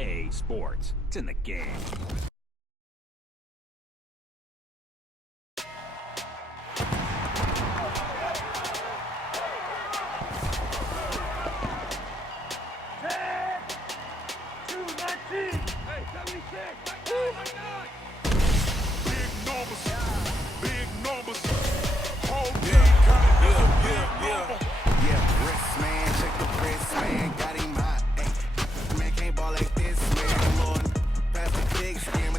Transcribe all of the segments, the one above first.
EA Sports. It's in the game. Got him hot, man can't ball like this, man. Lord, pass the big skin.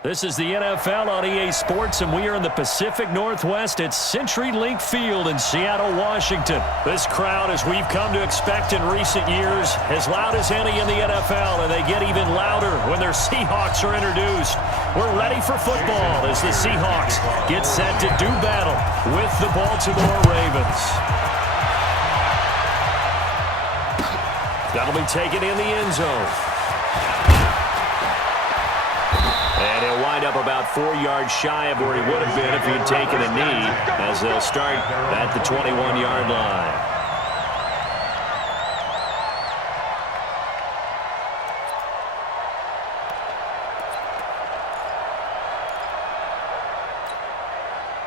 This is the NFL on EA Sports, and we are in the Pacific Northwest at CenturyLink Field in Seattle, Washington. This crowd, as we've come to expect in recent years, as loud as any in the NFL, and they get even louder when their Seahawks are introduced. We're ready for football as the Seahawks get set to do battle with the Baltimore Ravens. That'll be taken in the end zone. And he'll wind up about 4 yards shy of where he would have been if he had taken a knee, as they'll start at the 21-yard line.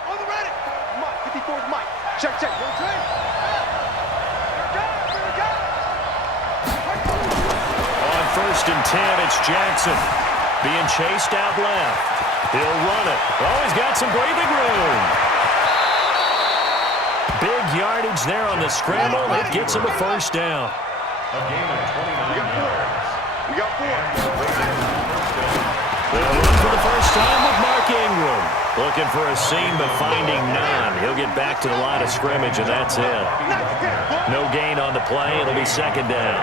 On the ready. Mike, 54 Mike. Check. On 1st and 10, it's Jackson. Being chased out left. He'll run it. Oh, he's got some breathing room. Big yardage there on the scramble. It gets him a first down. A gain of 29 yards. We got 4. They'll run for the first time with Mark Ingram. Looking for a seam, but finding none. He'll get back to the line of scrimmage, and that's it. No gain on the play. It'll be second down.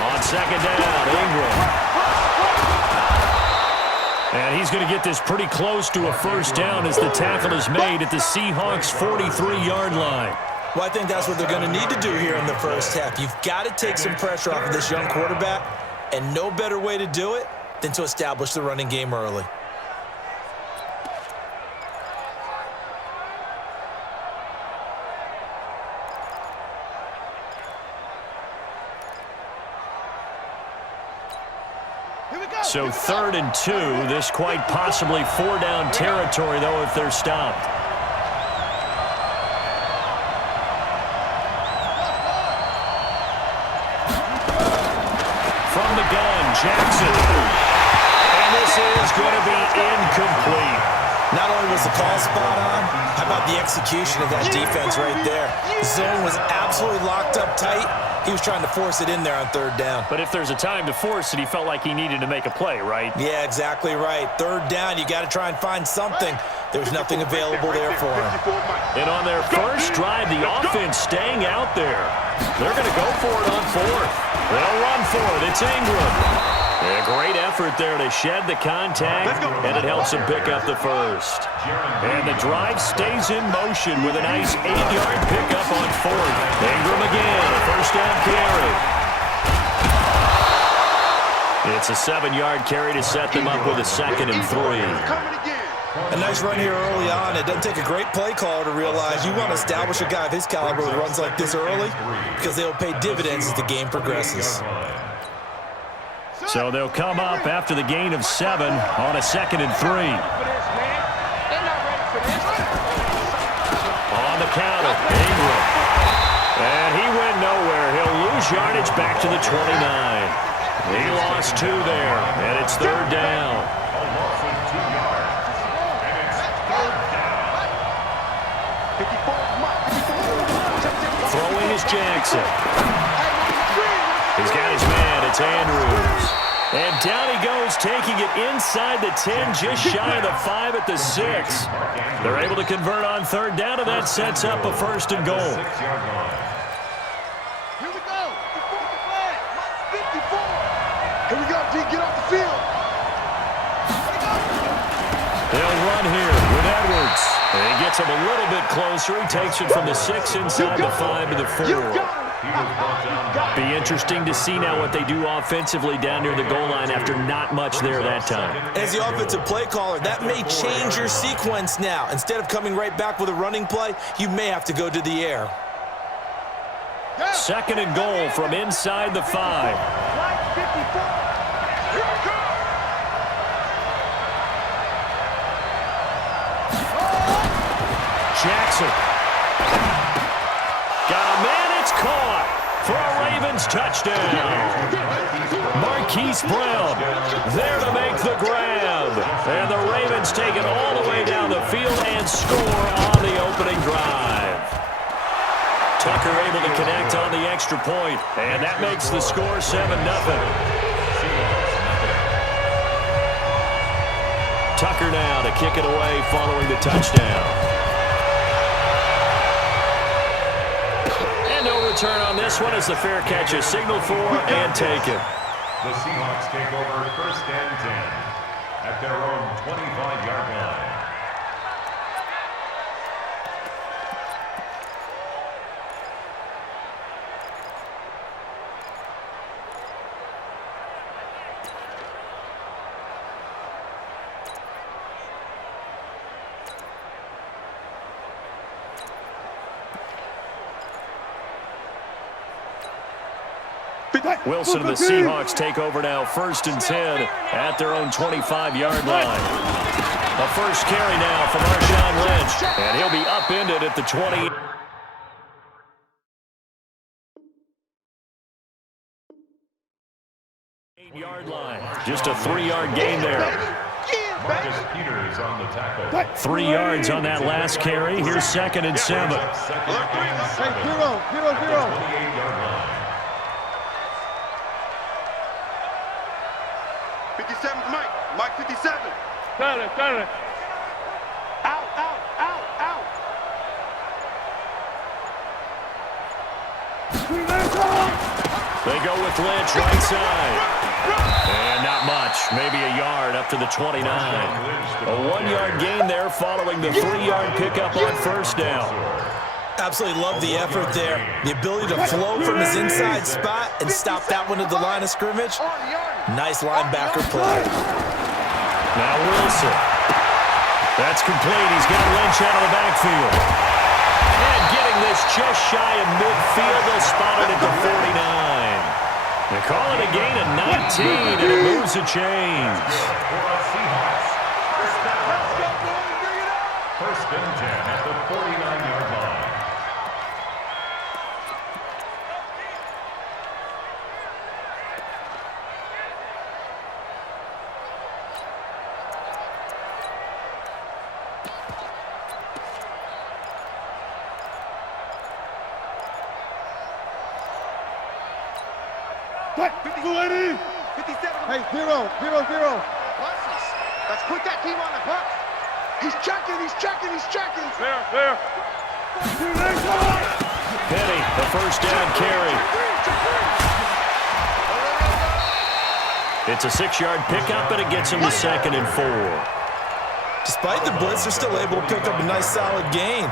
On second down, Ingram. And he's going to get this pretty close to a first down as the tackle is made at the Seahawks' 43-yard line. Well, I think that's what they're going to need to do here in the first half. You've got to take some pressure off of this young quarterback, and no better way to do it than to establish the running game early. So 3rd and 2, this quite possibly 4-down territory, though, if they're stopped. From the gun, Jackson. And this is going to be incomplete. Not only was the call spot on, how about the execution of that defense right there? The zone was absolutely locked up tight. He was trying to force it in there on 3rd down. But if there's a time to force it, he felt like he needed to make a play, right? Yeah, exactly right. 3rd down, you got to try and find something. There's nothing available there for him. And on their first drive, the offense staying out there. They're going to go for it on 4th. They'll run for it. It's Ingram. A great effort there to shed the contact, and it helps him pick up the first. And the drive stays in motion with a nice 8-yard pickup on 4th. Ingram again, a first down carry. It's a 7-yard carry to set them up with a 2nd and 3. A nice run here early on. It doesn't take a great play caller to realize you want to establish a guy of his caliber with runs like this early, because they'll pay dividends as the game progresses. So they'll come up after the gain of 7 on a 2nd and 3. On the counter, Ingram. And he went nowhere. He'll lose yardage back to the 29. He lost 2 there, and it's 3rd down. Throwing is Jackson. He's got his man. It's Andrews. And down he goes, taking it inside the 10, just shy of the 5 at the 6. They're able to convert on 3rd down, and that sets up a 1st and goal. Here we go. 54. Here we go, D. Get off the field. They'll run here with Edwards. And he gets him a little bit closer. He takes it from the 6 inside the 5 to the 4. Be interesting to see now what they do offensively down near the goal line after not much there that time. As the offensive play caller, that may change your sequence now. Instead of coming right back with a running play, you may have to go to the air. 2nd and goal from inside the 5. Jackson. Got a man, it's caught for a Ravens touchdown. Marquise Brown there to make the grab. And the Ravens take it all the way down the field and score on the opening drive. Tucker able to connect on the extra point, and that makes the score 7-0. Tucker now to kick it away following the touchdown. And no return on this one as the fair catch is signaled for and taken. The Seahawks take over 1st and 10 at their own 25-yard line. Wilson and the Seahawks take over now 1st and 10 at their own 25-yard line. A first carry now from Marshawn Lynch, and he'll be upended at the 20. Yard line. Just a 3-yard gain there. Marcus Peters on the tackle. 3 yards on that last carry. Here's 2nd and 7. 28-yard line. 57's Mike. Mike 57. Got it. Out. They go with Lynch right side. And not much. Maybe a yard up to the 29. A 1-yard gain there following the 3-yard pickup on 1st down. Absolutely love the effort there. The ability to flow from his inside spot and stop that one at the line of scrimmage. Nice linebacker play. Now Wilson. That's complete. He's got Lynch out of the backfield. And getting this just shy of midfield. They'll spot it at the 49. They call it a gain of 19, and it moves the chains. First and 10 at the 49-yard line. Hey, 0. Let's put that team on the bus. He's checking. Fair. Penny, the first down carry. It's a 6-yard pickup, and it gets him to 2nd and 4. Despite the blitz, they're still able to pick up a nice solid gain.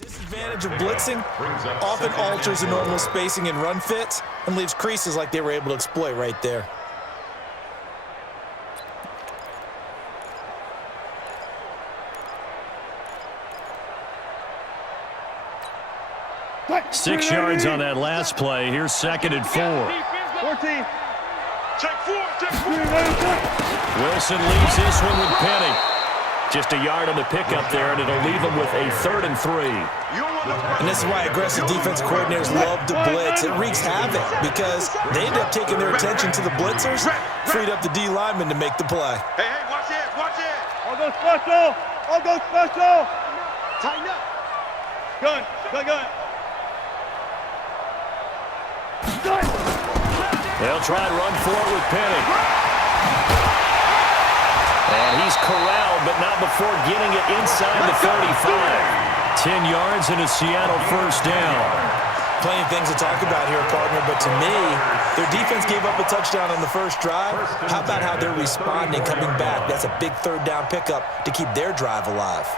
Disadvantage of blitzing often alters the normal spacing and run fits and leaves creases like they were able to exploit right there. What? 6 yards on that last play. Here's 2nd and 4. 14. Check four. Wilson leaves this one with Penny. Just a yard on the pickup there, and it'll leave him with a 3rd and 3. And this is why aggressive defense coordinators love to blitz. It wreaks havoc because they end up taking their attention to the blitzers, freed up the D lineman to make the play. Hey, watch it. I'll go special. Tighten up. Gun. They'll try and run for it with Penny. And he's corralled, but not before getting it inside the 35. 10 yards and a Seattle first down. Plenty of things to talk about here, partner, but to me, their defense gave up a touchdown on the first drive. How about how they're responding, coming back? That's a big 3rd down pickup to keep their drive alive.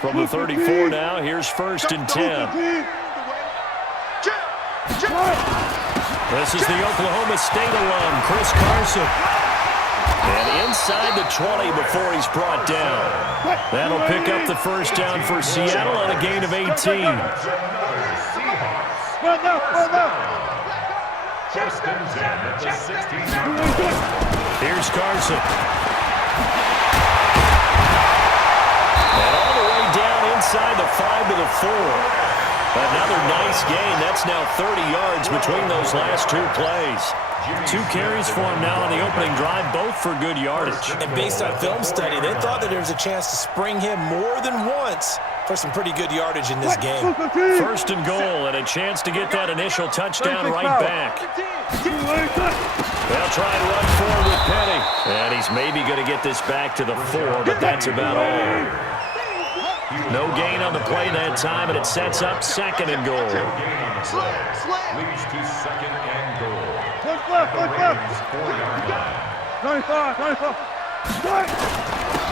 From the 34 now, here's 1st and 10. This is the Oklahoma State alum, Chris Carson. And inside the 20 before he's brought down. That'll pick up the first down for Seattle on a gain of 18. First and 10 at the 16. Here's Carson. And all the way down inside the 5 to the 4. Another nice gain. That's now 30 yards between those last 2 plays. 2 carries for him now on the opening drive, both for good yardage. And based on film study, they thought that there was a chance to spring him more than once for some pretty good yardage in this game. 1st and goal, and a chance to get that initial touchdown right back. They'll try and run forward with Penny. And he's maybe going to get this back to the 4, but that's about all. No gain on the play that time, and it sets up 2nd and goal. Leads to 2nd and goal.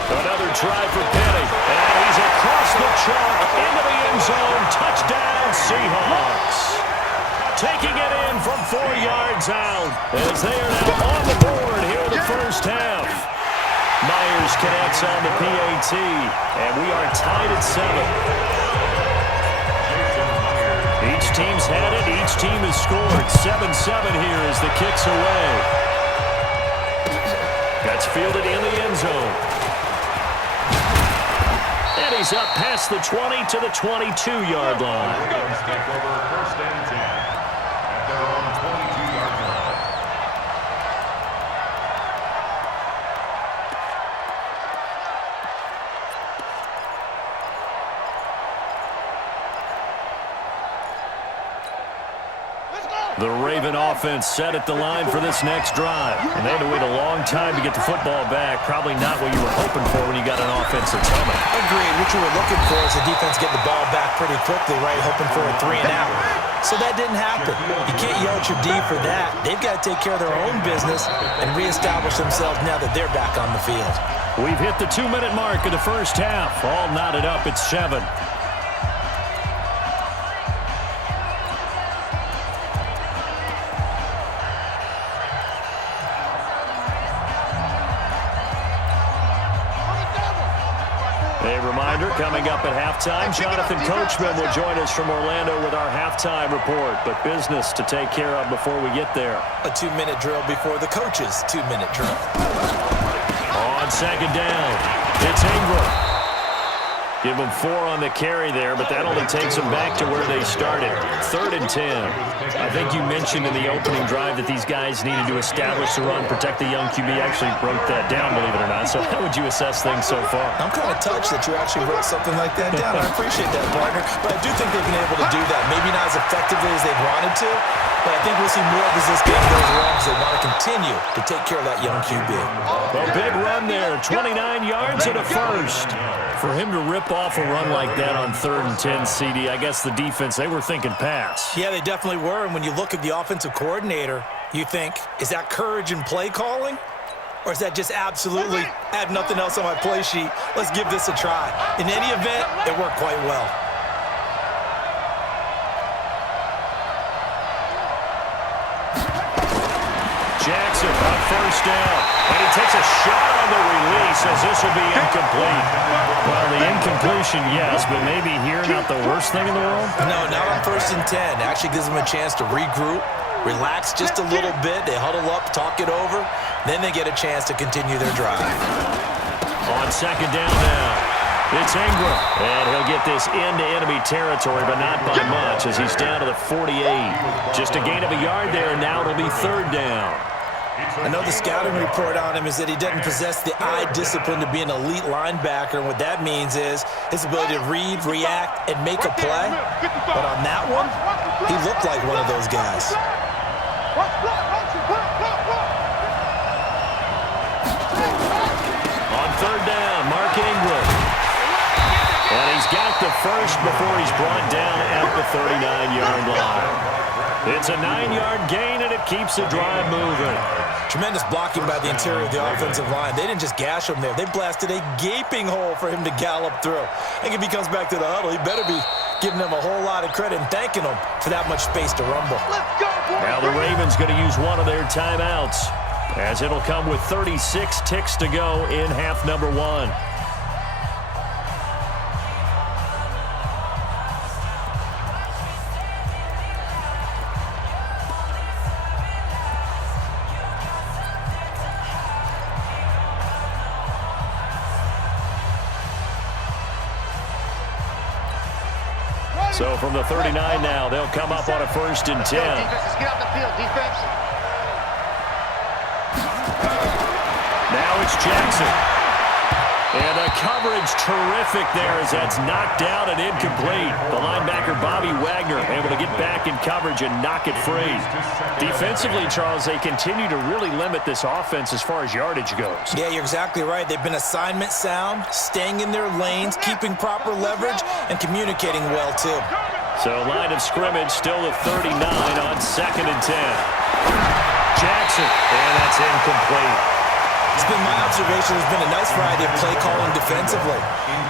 Another try for Penny, and he's across the chalk into the end zone. Touchdown, Seahawks. Taking it in from 4 yards out as they are now on the board here in the first half. Myers connects on the PAT, and we are tied at 7. Each team's had it. Each team has scored. 7-7 here as the kick's away. That's fielded in the end zone. And he's up past the 20 to the 22-yard line. Take over 1st and 10 at their own 22-yard line. The Raven offense set at the line for this next drive. And they had to wait a long time to get the football back. Probably not what you were hoping for when you got an offense that's humming. Agreed. What you were looking for is the defense get the ball back pretty quickly, right? Hoping for a 3 and out. So that didn't happen. You can't yell at your D for that. They've got to take care of their own business and reestablish themselves now that they're back on the field. We've hit the 2-minute mark of the first half. All knotted up at 7. A reminder, coming up at halftime, Jonathan Coachman will join us from Orlando with our halftime report. But business to take care of before we get there. A 2-minute drill before the coach's 2-minute drill. On 2nd down, it's Ingram. Give them 4 on the carry there, but that only takes them back to where they started. 3rd and 10. I think you mentioned in the opening drive that these guys needed to establish the run, protect the young QB. Actually wrote that down, believe it or not. So how would you assess things so far? I'm kind of touched that you actually wrote something like that down. I appreciate that, partner. But I do think they've been able to do that. Maybe not as effectively as they wanted to, but I think we'll see more of as this game goes along because they want to continue to take care of that young QB. A big run there, 29 yards and a first. For him to rip off a run like that on 3rd and 10, CD, I guess the defense, they were thinking pass. Yeah, they definitely were. And when you look at the offensive coordinator, you think, is that courage in play calling? Or is that just absolutely, I have nothing else on my play sheet, let's give this a try? In any event, it worked quite well. Jackson on 1st down. And he takes a shot on the release as this will be incomplete. Well, the incompletion, yes, but maybe here not the worst thing in the world? No, not on 1st and 10. It actually gives them a chance to regroup, relax just a little bit. They huddle up, talk it over. Then they get a chance to continue their drive. On 2nd down now, it's Ingram. And he'll get this into enemy territory, but not by much as he's down to the 48. Just a gain of a yard there, and now it'll be 3rd down. I know the scouting report on him is that he doesn't possess the eye discipline to be an elite linebacker. And what that means is his ability to read, react, and make a play. But on that one, he looked like one of those guys. On 3rd down, Mark Ingram. And he's got to first before he's brought down at the 39-yard line. It's a 9-yard gain, and it keeps the drive moving. Tremendous blocking by the interior of the offensive line. They didn't just gash him there. They blasted a gaping hole for him to gallop through. I think if he comes back to the huddle, he better be giving them a whole lot of credit and thanking them for that much space to rumble. Let's go, boys. Now the Ravens going to use one of their timeouts, as it'll come with 36 ticks to go in half number 1. So from the 39 now, they'll come up on a 1st and 10. Defenses, get off the field, defense. Now it's Jackson. And the coverage terrific there as that's knocked down and incomplete. The linebacker, Bobby Wagner, able to get back in coverage and knock it free. Defensively, Charles, they continue to really limit this offense as far as yardage goes. Yeah, you're exactly right. They've been assignment sound, staying in their lanes, keeping proper leverage, and communicating well, too. So line of scrimmage still the 39 on 2nd and 10. Jackson, and that's incomplete. It's been my observation there's been a nice variety of play calling defensively.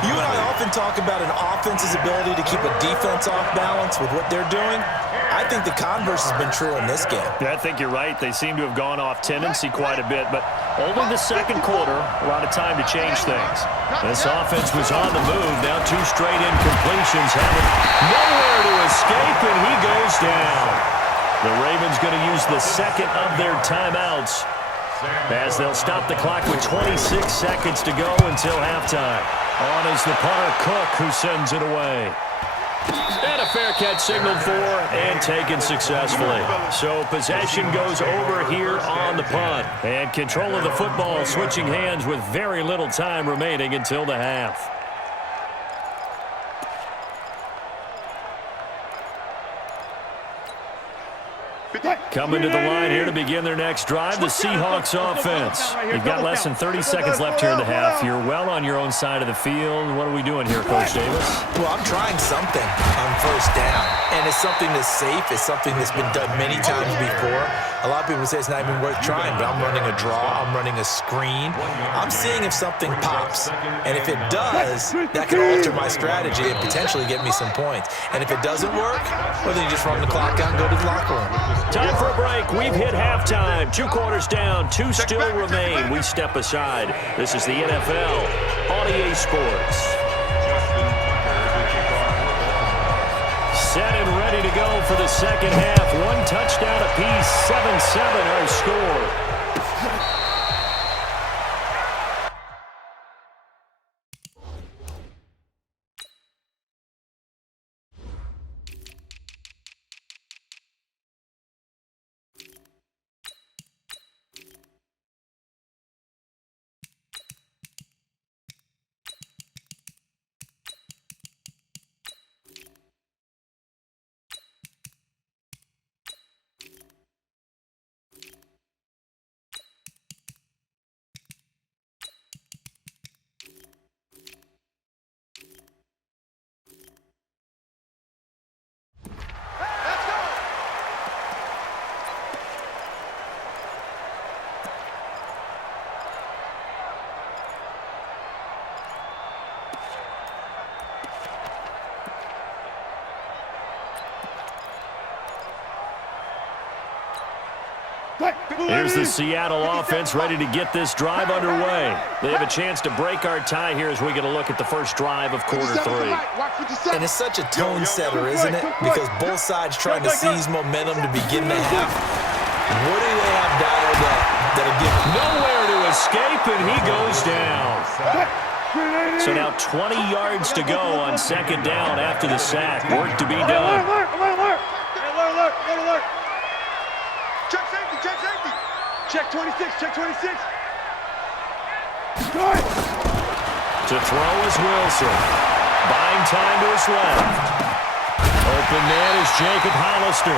You and I often talk about an offense's ability to keep a defense off balance with what they're doing. I think the converse has been true in this game. Yeah, I think you're right. They seem to have gone off tendency quite a bit, but only the second quarter, a lot of time to change things. This offense was on the move. Now 2 straight incompletions, having nowhere to escape, and he goes down. The Ravens going to use the second of their timeouts, as they'll stop the clock with 26 seconds to go until halftime. On is the punter, Cook, who sends it away. And a fair catch signaled for and taken successfully. So possession goes over here on the punt. And control of the football switching hands with very little time remaining until the half. Coming to the line here to begin their next drive, the Seahawks offense. You've got less than 30 seconds left here in the half. You're well on your own side of the field. What are we doing here, Coach Davis? Well, I'm trying something on 1st down, and it's something that's safe. It's something that's been done many times before. A lot of people say it's not even worth trying, but I'm running a draw. I'm running a screen. I'm seeing if something pops, and if it does, that could alter my strategy and potentially get me some points. And if it doesn't work, well, then you just run the clock out and go to the locker room. Time for a break. We've hit halftime. 2 quarters down. 2 still remain. We step aside. This is the NFL on EA Sports. Set and ready to go for the second half. 1 touchdown apiece. 7-7 our score. Here's the Seattle offense ready to get this drive underway. They have a chance to break our tie here as we get a look at the first drive of quarter 3. And it's such a tone setter, isn't it? Because both sides trying to seize momentum to begin the half. What do they have dialed up that'll give nowhere to escape, and he goes down. So now 20 yards to go on 2nd down after the sack. Work to be done. Alert. Check safety, check safety. Check 26, check 26. To throw is Wilson. Buying time to his left. Open man is Jacob Hollister.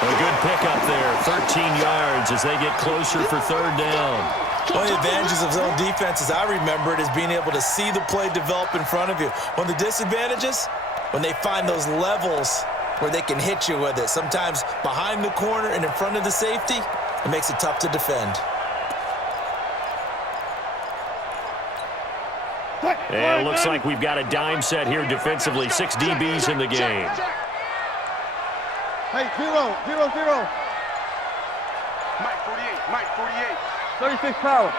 A good pickup there, 13 yards as they get closer for third down. One of the advantages of zone defense, as I remember it, is being able to see the play develop in front of you. One of the disadvantages, when they find those levels where they can hit you with it. Sometimes behind the corner and in front of the safety, it makes it tough to defend. And it looks like we've got a dime set here defensively. 6 DBs in the game. Hey, 0, 0, 0. Mike 48, Mike 48. 36 power.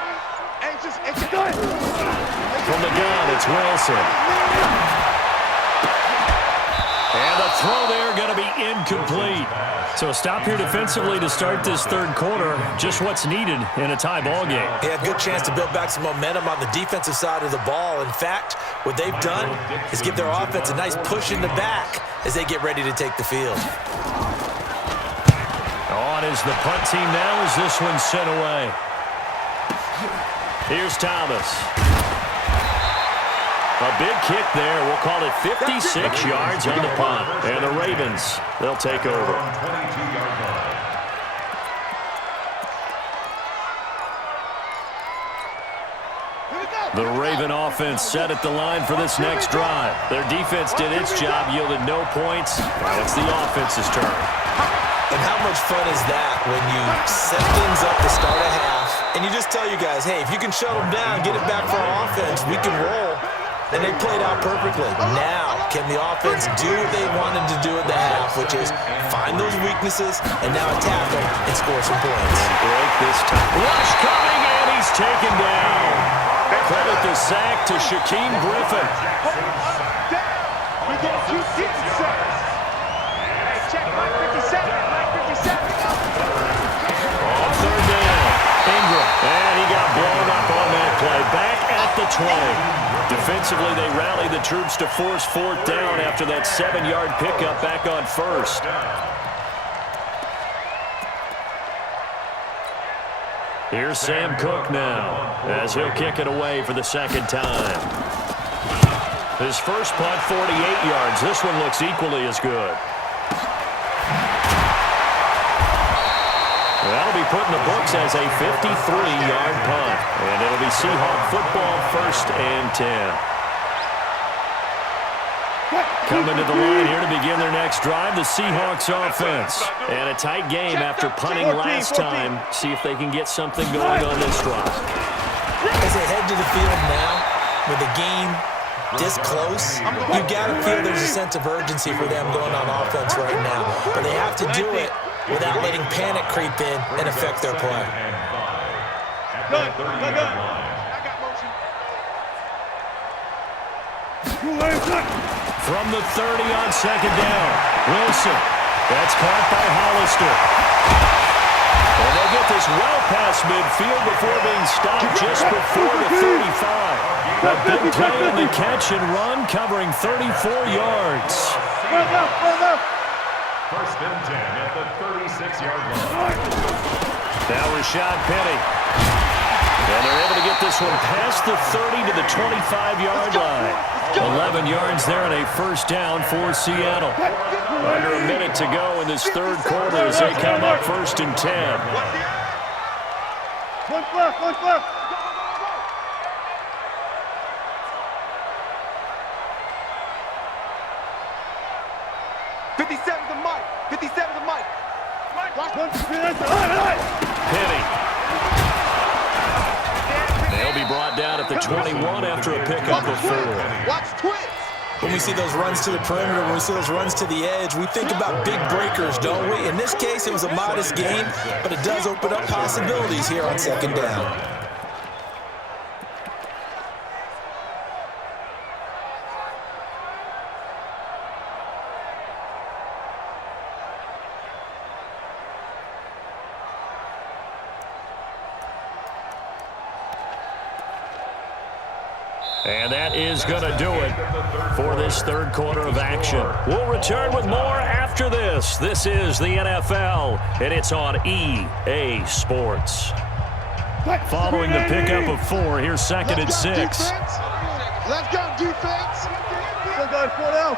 Anxious, gun. From the gun, it's Wilson. And the throw there going to be incomplete. So a stop here defensively to start this third quarter. Just what's needed in a tie ball game. They had a good chance to build back some momentum on the defensive side of the ball. In fact, what they've done is give their offense a nice push in the back as they get ready to take the field. On is the punt team now as this one's sent away. Here's Thomas. A big kick there. We'll call it 56 yards on the punt. And the Ravens, they'll take over. The Raven offense set at the line for this next drive. Their defense did its job, yielded no points. Now it's the offense's turn. And how much fun is that when you set things up to start a half, and you just tell you guys, hey, if you can shut them down, get it back for our offense, we can roll. And they played out perfectly. Now, can the offense do what they wanted to do at the half, which is find those weaknesses and now attack them and score some points. Break this time. Rush coming, and he's taken down. Credit the sack to Shaquem Griffin. We got 2 seconds. Check Mike 57. Mike 57. On third down, Ingram. And he got blown up on that play. Back at the 20. Defensively, they rally the troops to force fourth down after that 7-yard pickup back on first. Here's Sam Cook now as he'll kick it away for the second time. His first punt, 48 yards. This one looks equally as good. That'll be put in the books as a 53-yard punt. And it'll be Seahawk football, 1st and 10. Coming to the line here to begin their next drive, the Seahawks offense. And a tight game after punting last time. See if they can get something going on this drive. As they head to the field now, with the game this close, you got to feel there's a sense of urgency for them going on offense right now. But they have to do it without letting panic creep in and affect their play. From the 30 on second down, Wilson. That's caught by Hollister. And they'll get this well past midfield before being stopped just before the 35. A big play on the catch and run, covering 34 yards. 1st and 10 at the 36-yard line. Now Rashad Penny. And they're able to get this one past the 30 to the 25-yard line. 11 yards there and a first down for Seattle. Under a minute to go in this third quarter as they come up 1st and 10. One left. 57 to Mike. 57 to Mike. Penny. They'll be brought down at the 21 after a pickup of 4. Watch twins. When we see those runs to the perimeter, when we see those runs to the edge, we think about big breakers, don't we? In this case, it was a modest gain, but it does open up possibilities here on second down. And that is going to do it for this third quarter of action. We'll return with more after this. This is the NFL, and it's on EA Sports. Following the pickup of 4, here's 2nd and 6. Let's go, defense. 4 down.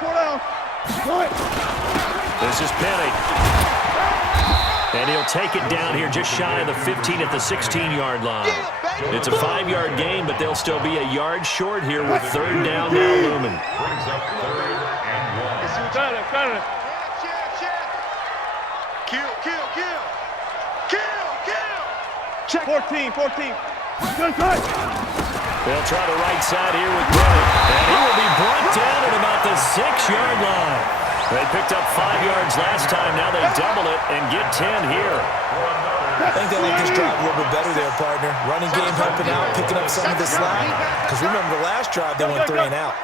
This is Penny. And he'll take it down here just shy of the 15 at the 16-yard line. It's a 5-yard gain, but they'll still be a yard short here with third down now looming. Brings up 3rd and 1. Check. 14. Good. They'll try the right side here with Bennett. And he will be brought down at about the 6-yard line. They picked up 5 yards last time. Now they double it and get 10 here. I think they like this drive a little bit better there, partner. Running game helping out, picking up some of the slack. Because remember, the last drive, they went 3 and out.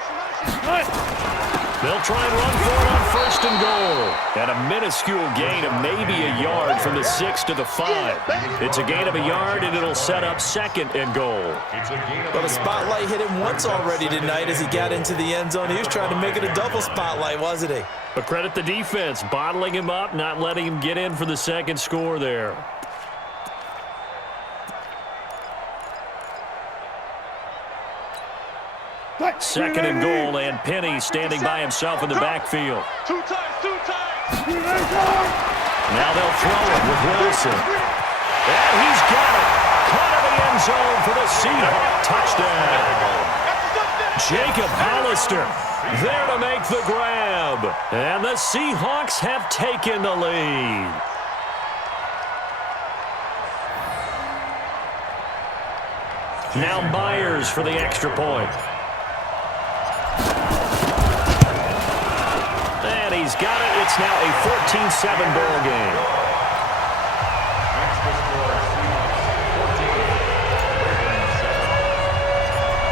They'll try and run for it on 1st and goal. And a minuscule gain of maybe a yard from the 6 to the 5. It's a gain of a yard, and it'll set up 2nd and goal. Well, the spotlight hit him once already tonight as he got into the end zone. He was trying to make it a double spotlight, wasn't he? But credit the defense, bottling him up, not letting him get in for the 2nd score there. Second and goal, and Penny standing by himself in the backfield. Two times. Now they'll throw it with Wilson. And he's got it. Caught in the end zone for the Seahawks touchdown. Jacob Hollister there to make the grab. And the Seahawks have taken the lead. Now Myers for the extra point. And he's got it. It's now a 14-7 ball game.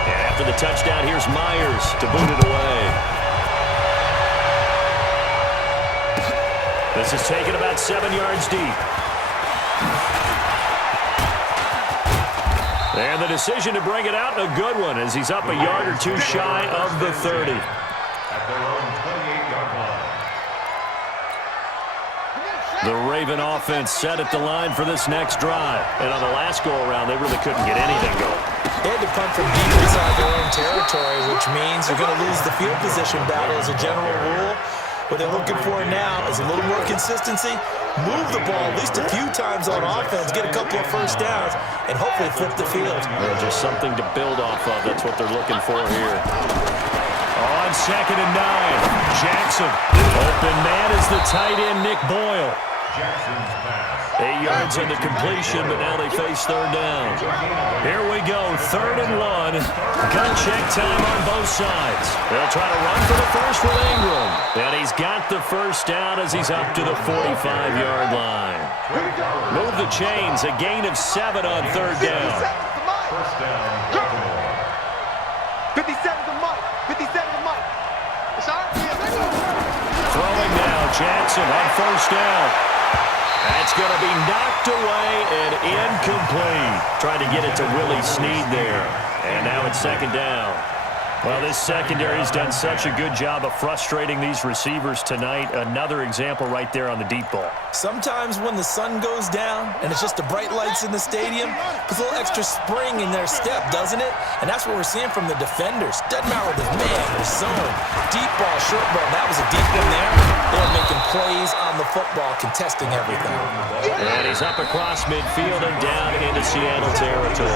And after the touchdown, here's Myers to boot it away. This is taken about 7 yards deep. And the decision to bring it out, a good one, as he's up a yard or two shy of the 30. At their own 28-yard line. The Raven offense set at the line for this next drive. And on the last go-around, they really couldn't get anything going. They had to punt from deep inside their own territory, which means you're going to lose the field position battle as a general rule. What they're looking for now is a little more consistency, move the ball at least a few times on offense, get a couple of first downs, and hopefully flip the field. Just something to build off of. That's what they're looking for here. On 2nd and 9, Jackson. Open man is the tight end, Nick Boyle. Jackson's pass. 8 yards on the completion, but now they face third down. Here we go, 3rd and 1. Gun check time on both sides. They'll try to run for the first with Ingram. And he's got the first down as he's up to the 45-yard line. Move the chains, a gain of 7 on 3rd down. First down, Baltimore. 57 to Mike. 57 to Mike. It's our Throwing now, Jackson on 1st down. That's going to be knocked away and incomplete. Trying to get it to Willie Snead there. And now it's 2nd down. Well, this secondary has done such a good job of frustrating these receivers tonight. Another example right there on the deep ball. Sometimes when the sun goes down and it's just the bright lights in the stadium, puts a little extra spring in their step, doesn't it? And that's what we're seeing from the defenders. Doesn't matter whether it's man or zone. Deep ball, short ball. That was a deep one there. They're making plays on the football, contesting everything. And he's up across midfield and down into Seattle territory.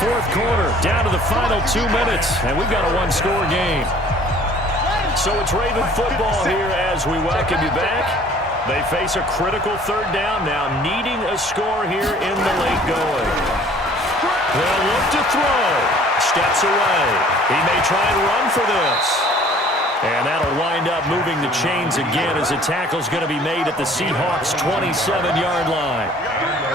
4th quarter, down to the final 2 minutes, and we've got a one-score game. So it's Raven football here as we welcome you back. They face a critical 3rd down now, needing a score here in the late going. They'll look to throw. Steps away. He may try and run for this. And that'll wind up moving the chains again as the tackle's going to be made at the Seahawks' 27-yard line.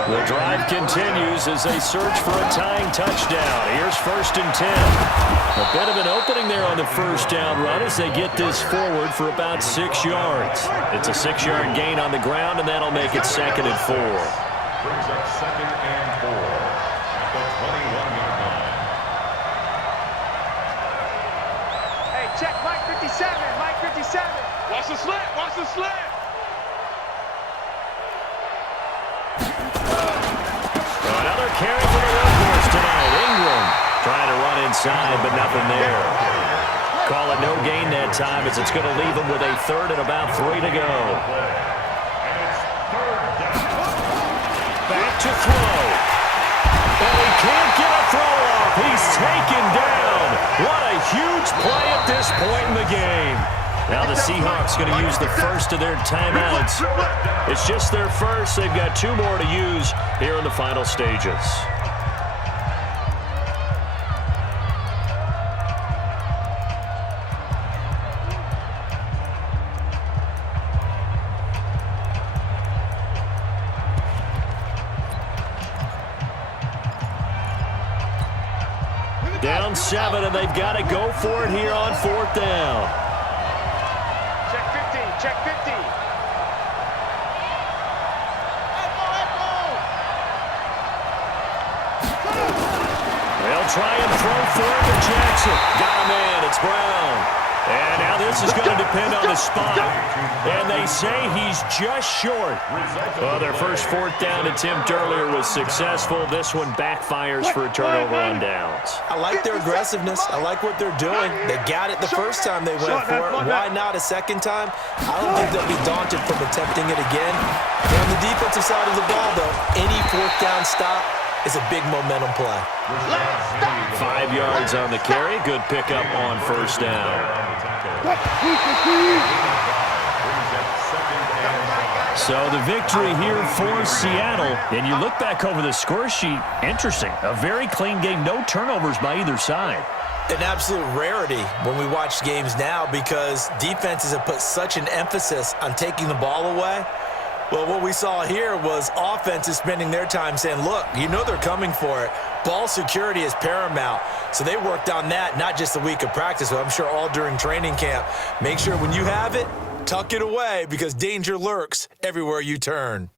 The drive continues as they search for a tying touchdown. Here's 1st and 10. A bit of an opening there on the first down run as they get this forward for about 6 yards. It's a 6-yard gain on the ground, and that'll make it 2nd and 4. Brings up 2nd and 4 at the 21-yard line. Hey, check Mike 57. Mike 57. Watch the slant. Watch the slant. Another carry for the workhorse tonight. Ingram trying to run inside, but nothing there. Call it no gain that time as it's going to leave them with a 3rd and about 3 to go. And it's 3rd to throw. And he can't get a throw off. He's taken down. What a huge play at this point in the game. Now the Seahawks going to use the first of their timeouts. It's just their first. They've got 2 more to use here in the final stages. Down 7, and they've got to go for it here on 4th down. Check 50, check 50. They'll try and throw for it to Jackson. Got him in. It's Brown. And now this is going to depend on the spot. And they say he's just short. Well, their first 4th down attempt earlier was successful. This one backfires for a turnover on downs. I like their aggressiveness. I like what they're doing. They got it the first time they went for it. Why not a second time? I don't think they'll be daunted from attempting it again. And on the defensive side of the ball, though, any 4th down stop is a big momentum play. 5 yards on the carry. Good pickup on 1st down. So the victory here for Seattle. And you look back over the score sheet, interesting. A very clean game, no turnovers by either side. An absolute rarity when we watch games now because defenses have put such an emphasis on taking the ball away. Well, what we saw here was offenses spending their time saying, look, you know they're coming for it. Ball security is paramount. So they worked on that not just a week of practice, but I'm sure all during training camp. Make sure when you have it, tuck it away because danger lurks everywhere you turn.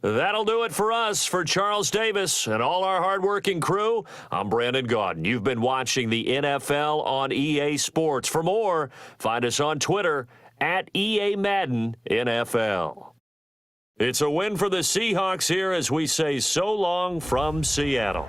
That'll do it for us. For Charles Davis and all our hardworking crew, I'm Brandon Gaudin. You've been watching the NFL on EA Sports. For more, find us on Twitter at EA Madden NFL. It's a win for the Seahawks here as we say so long from Seattle.